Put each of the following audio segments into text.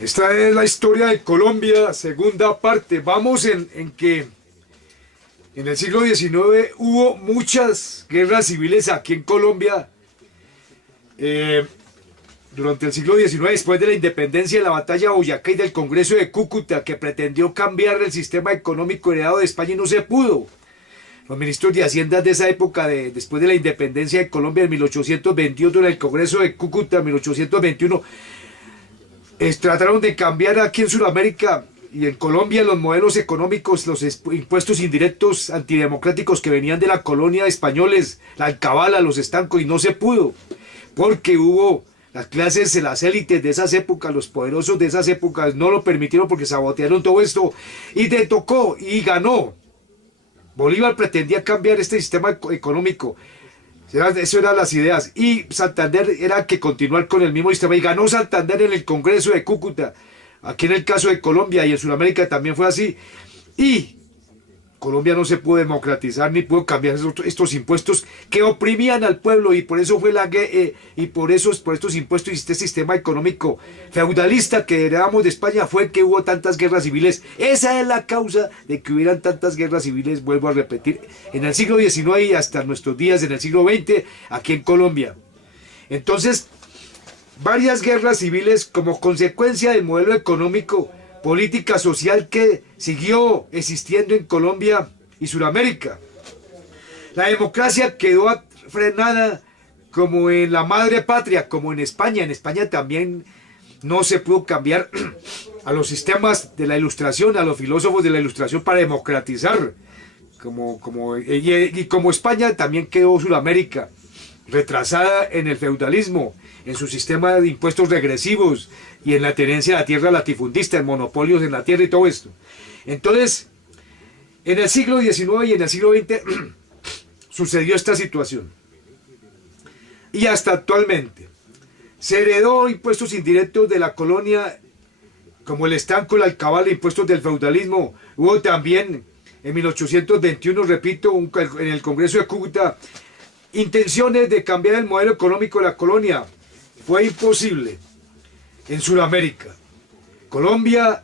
Esta es la historia de Colombia, segunda parte. Vamos en que en el siglo XIX hubo muchas guerras civiles aquí en Colombia. Durante el siglo XIX, después de la independencia, de la batalla de Boyacá y del Congreso de Cúcuta, que pretendió cambiar el sistema económico heredado de España y no se pudo. Los ministros de Hacienda de esa época, después de la independencia de Colombia en 1821, en el Congreso de Cúcuta en 1821, trataron de cambiar aquí en Sudamérica y en Colombia los modelos económicos, los impuestos indirectos antidemocráticos que venían de la colonia de españoles, la alcabala, los estancos, y no se pudo, porque hubo las clases, las élites de esas épocas, los poderosos de esas épocas no lo permitieron porque sabotearon todo esto y te tocó y ganó. Bolívar pretendía cambiar este sistema económico. Eso eran las ideas. Y Santander era que continuar con el mismo sistema. Y ganó Santander en el Congreso de Cúcuta. Aquí en el caso de Colombia y en Sudamérica también fue así. Y Colombia no se pudo democratizar ni pudo cambiar estos impuestos que oprimían al pueblo. Y por eso fue por estos impuestos y este sistema económico feudalista que heredamos de España fue que hubo tantas guerras civiles. Esa es la causa de que hubieran tantas guerras civiles, vuelvo a repetir, en el siglo XIX y hasta nuestros días en el siglo XX aquí en Colombia. Entonces, varias guerras civiles como consecuencia del modelo económico, política social que siguió existiendo en Colombia y Sudamérica. La democracia quedó frenada como en la madre patria, como en España. En España también no se pudo cambiar a los sistemas de la Ilustración, a los filósofos de la Ilustración para democratizar. Y como España también quedó Sudamérica retrasada en el feudalismo, en su sistema de impuestos regresivos y en la tenencia de la tierra latifundista, en monopolios en la tierra y todo esto. Entonces, en el siglo XIX y en el siglo XX sucedió esta situación. Y hasta actualmente. Se heredó impuestos indirectos de la colonia, como el estanco, la alcabala, impuestos del feudalismo. Hubo también, en 1821, repito, en el Congreso de Cúcuta, intenciones de cambiar el modelo económico de la colonia. Fue imposible. En Sudamérica, Colombia,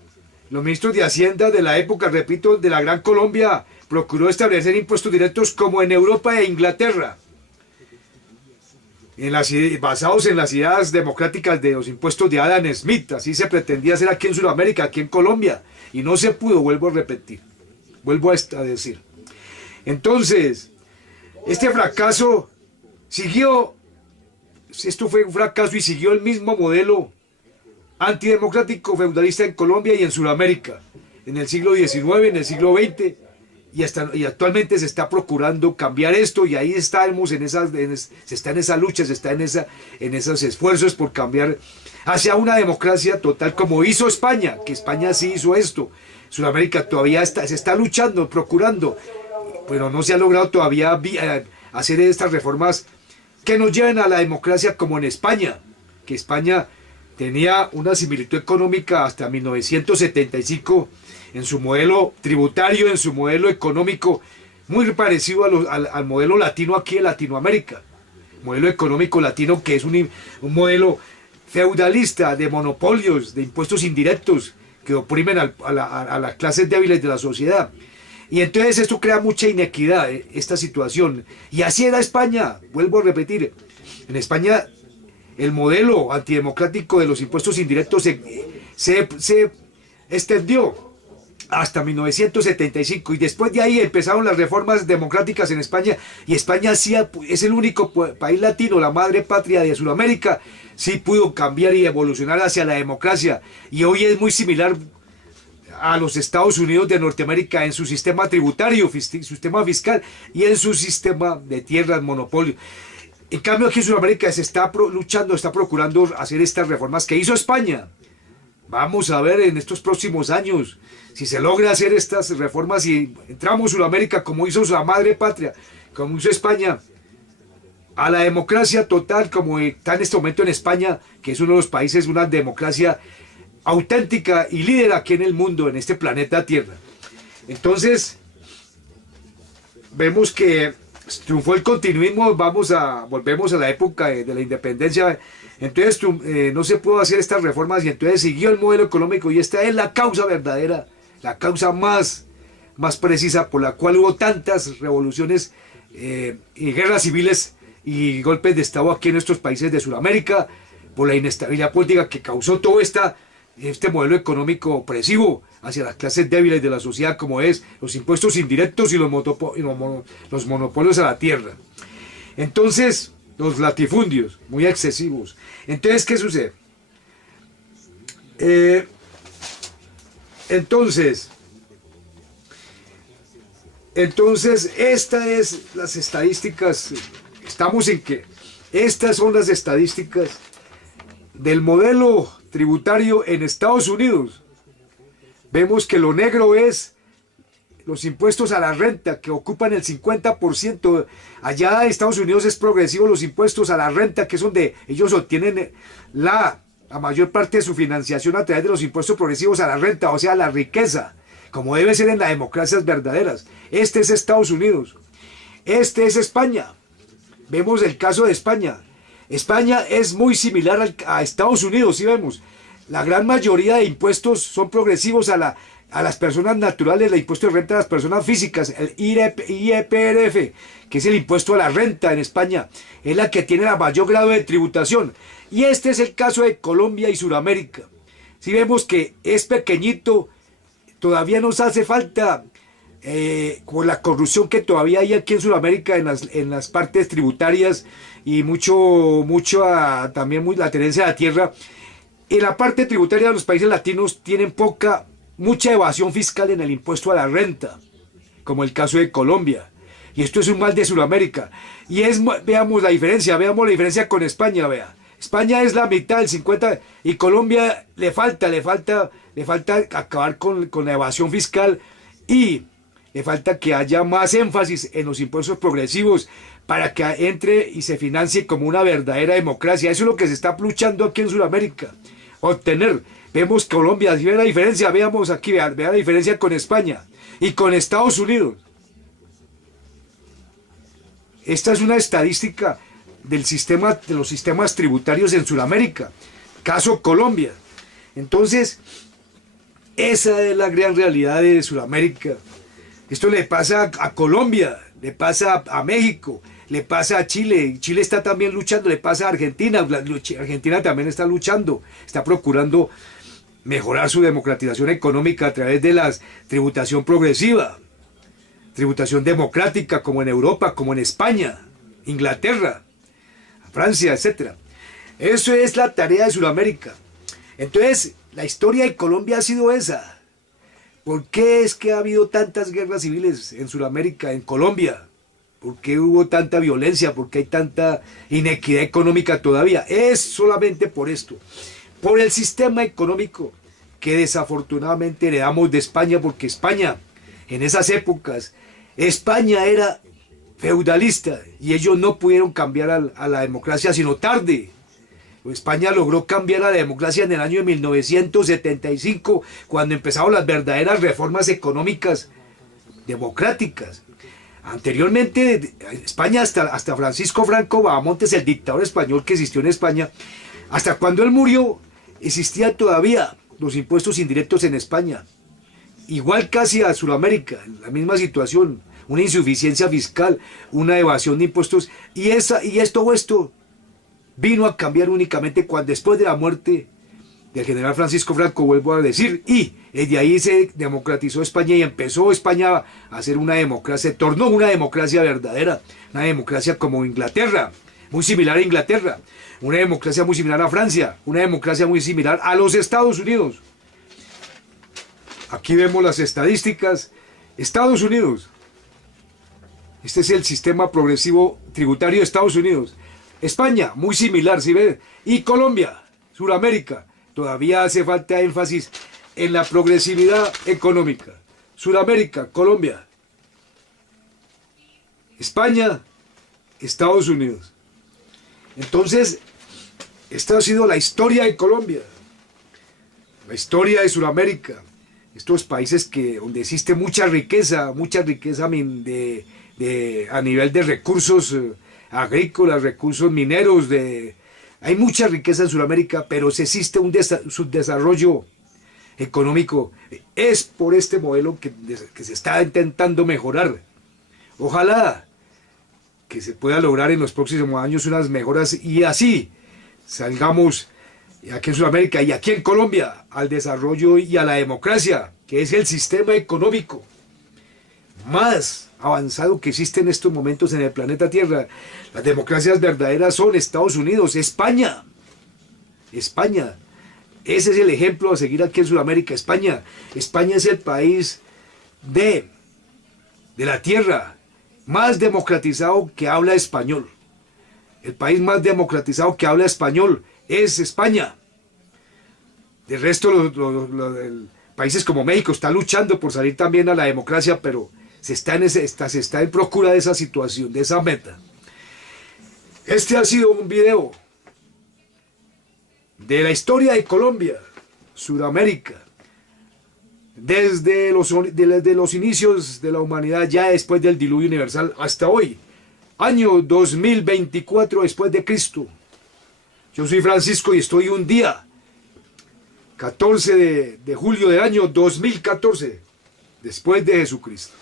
los ministros de Hacienda de la época, repito, de la Gran Colombia, procuró establecer impuestos directos como en Europa e Inglaterra, basados en las ideas democráticas de los impuestos de Adam Smith. Así se pretendía hacer aquí en Sudamérica, aquí en Colombia, y no se pudo, vuelvo a repetir, vuelvo a decir. Entonces, este fracaso siguió, esto fue un fracaso y siguió el mismo modelo antidemocrático feudalista en Colombia y en Sudamérica, en el siglo XIX, en el siglo XX, y actualmente se está procurando cambiar esto, y ahí estamos se está en esa lucha, se está en esos esfuerzos por cambiar hacia una democracia total, como hizo España, que España sí hizo esto. Sudamérica todavía se está luchando, procurando, pero no se ha logrado todavía hacer estas reformas que nos lleven a la democracia como en España, que España tenía una similitud económica hasta 1975 en su modelo tributario, en su modelo económico, muy parecido al modelo latino aquí en Latinoamérica. Modelo económico latino que es un modelo feudalista de monopolios, de impuestos indirectos que oprimen a las clases débiles de la sociedad. Y entonces esto crea mucha inequidad, esta situación. Y así era España, vuelvo a repetir. En España el modelo antidemocrático de los impuestos indirectos se extendió hasta 1975 y después de ahí empezaron las reformas democráticas en España, y España sí es el único país latino, la madre patria de Sudamérica, sí pudo cambiar y evolucionar hacia la democracia, y hoy es muy similar a los Estados Unidos de Norteamérica en su sistema tributario, su sistema fiscal y en su sistema de tierras, monopolio. En cambio aquí en Sudamérica se está luchando, está procurando hacer estas reformas que hizo España. Vamos a ver en estos próximos años si se logra hacer estas reformas y entramos a Sudamérica como hizo la madre patria, como hizo España, a la democracia total como está en este momento en España, que es uno de los países, una democracia auténtica y líder aquí en el mundo, en este planeta Tierra. Entonces, vemos que triunfó el continuismo, volvemos a la época de la independencia, entonces no se pudo hacer estas reformas y entonces siguió el modelo económico y esta es la causa verdadera, la causa más precisa por la cual hubo tantas revoluciones y guerras civiles y golpes de Estado aquí en nuestros países de Sudamérica, por la inestabilidad política que causó todo este modelo económico opresivo hacia las clases débiles de la sociedad, como es los impuestos indirectos y los monopolios a la tierra. Entonces, los latifundios, muy excesivos. Entonces, ¿qué sucede? Entonces, estas es las estadísticas, estamos en que estas son las estadísticas del modelo tributario en Estados Unidos. Vemos que lo negro es los impuestos a la renta, que ocupan el 50%. Allá en Estados Unidos es progresivo los impuestos a la renta, que es donde ellos obtienen la mayor parte de su financiación a través de los impuestos progresivos a la renta, o sea, la riqueza, como debe ser en las democracias verdaderas. Este es Estados Unidos. Este es España. Vemos el caso de España. España es muy similar a Estados Unidos, ¿sí vemos? La gran mayoría de impuestos son progresivos a las personas naturales, el impuesto de renta a las personas físicas, el IEPRF, que es el impuesto a la renta en España, es la que tiene el mayor grado de tributación. Y este es el caso de Colombia y Sudamérica. Si vemos que es pequeñito, todavía nos hace falta, con la corrupción que todavía hay aquí en Sudamérica en las partes tributarias y también la tenencia de la tierra. En la parte tributaria de los países latinos tienen mucha evasión fiscal en el impuesto a la renta, como el caso de Colombia. Y esto es un mal de Sudamérica. Y veamos la diferencia con España, vea. España es la mitad, el 50%, y Colombia le falta acabar con la evasión fiscal y le falta que haya más énfasis en los impuestos progresivos para que entre y se financie como una verdadera democracia. Eso es lo que se está luchando aquí en Sudamérica. Obtener. Vemos Colombia, si ve la diferencia, veamos aquí, vea la diferencia con España y con Estados Unidos. Esta es una estadística de los sistemas tributarios en Sudamérica. Caso Colombia. Entonces, esa es la gran realidad de Sudamérica. Esto le pasa a Colombia, le pasa a México, le pasa a Chile. Chile está también luchando, le pasa a Argentina. Argentina también está luchando, está procurando mejorar su democratización económica a través de la tributación progresiva, tributación democrática, como en Europa, como en España, Inglaterra, Francia, etc. Eso es la tarea de Sudamérica. Entonces, la historia de Colombia ha sido esa. ¿Por qué es que ha habido tantas guerras civiles en Sudamérica, en Colombia? ¿Por qué hubo tanta violencia? ¿Por qué hay tanta inequidad económica todavía? Es solamente por esto. Por el sistema económico que desafortunadamente heredamos de España, porque España, en esas épocas, España era feudalista y ellos no pudieron cambiar a la democracia sino tarde. España logró cambiar a la democracia en el año de 1975, cuando empezaron las verdaderas reformas económicas democráticas. Anteriormente, España, hasta Francisco Franco Bahamontes, el dictador español que existió en España, hasta cuando él murió, existían todavía los impuestos indirectos en España. Igual casi a Sudamérica, en la misma situación, una insuficiencia fiscal, una evasión de impuestos, y esto vino a cambiar únicamente después de la muerte del general Francisco Franco, vuelvo a decir, y de ahí se democratizó España y empezó España a ser una democracia, se tornó una democracia verdadera, una democracia como Inglaterra, muy similar a Inglaterra, una democracia muy similar a Francia, una democracia muy similar a los Estados Unidos. Aquí vemos las estadísticas. Estados Unidos, este es el sistema progresivo tributario de Estados Unidos. España, muy similar, ¿sí ve? Y Colombia, Sudamérica, todavía hace falta énfasis en la progresividad económica. Sudamérica, Colombia, España, Estados Unidos. Entonces, esta ha sido la historia de Colombia, la historia de Sudamérica, estos países donde existe mucha riqueza a nivel de recursos agrícolas, recursos mineros, hay mucha riqueza en Sudamérica, pero si existe un subdesarrollo económico, es por este modelo que se está intentando mejorar. Ojalá que se pueda lograr en los próximos años unas mejoras y así salgamos aquí en Sudamérica y aquí en Colombia al desarrollo y a la democracia, que es el sistema económico más avanzado que existe en estos momentos en el planeta Tierra. Las democracias verdaderas son Estados Unidos, España. España. Ese es el ejemplo a seguir aquí en Sudamérica, España. España es el país de la Tierra más democratizado que habla español. El país más democratizado que habla español es España. Del resto, países como México están luchando por salir también a la democracia, pero se está en procura de esa situación, de esa meta. Este ha sido un video de la historia de Colombia, Sudamérica, desde los inicios de la humanidad, ya después del diluvio universal, hasta hoy, año 2024 después de Cristo. Yo soy Francisco y estoy un día, 14 de julio del año 2014, después de Jesucristo.